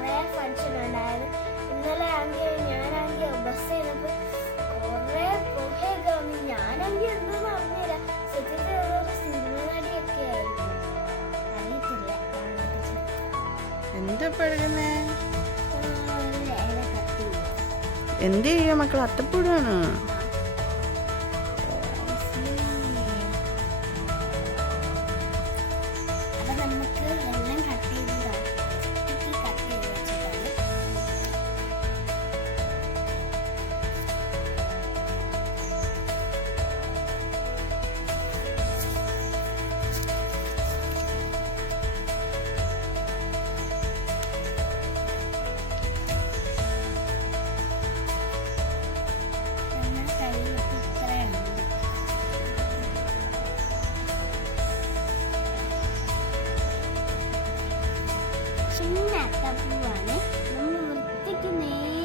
കുറേ ഫങ്ഷൻ ഉണ്ടായിരുന്നു ഇന്നലെ ആണെങ്കിൽ ഞാനാണെങ്കിൽ ബസ് ചെയ്തപ്പോൾ കുറേ പുകയൊക്കെ വന്നു. ഞാനാണെങ്കിൽ എന്തെന്ന് അറിഞ്ഞില്ല സത്യത്തിൽ സിനിമ നടിയൊക്കെ ആയിരുന്നു. അറിയത്തില്ല. എന്താ പഴകുന്നേ ചെയ്യുക മക്കൾ അത്തപ്പൂടാണ് ചിന്ന അത്തപ്പൂവാണ് നമ്മൾ വൃത്തിക്ക് നേരെ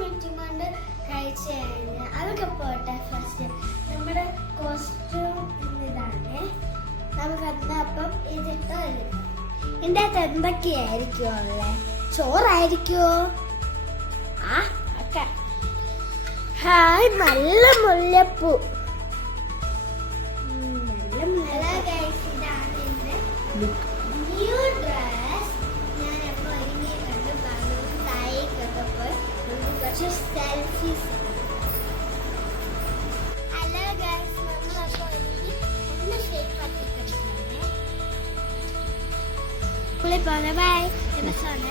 മിനിറ്റ് കൊണ്ട് കഴിച്ചു കഴിഞ്ഞു അതൊക്കെ പോട്ടെ ഫസ്റ്റ് നമ്മുടെ കോസ്റ്റ്യൂം ഇതാണ്. നമുക്ക് അപ്പം? ഇതിട്ട് ഇതിന്റെ അകത്ത് എന്തൊക്കെയായിരിക്കുമോ അല്ലേ ചോറായിരിക്കുമോ ആ ഓക്കെ ഹായ് നല്ല മുല്ലപ്പൂ. സ്കൂളിൽ പോകാം ബൈ ബസ്സാണ്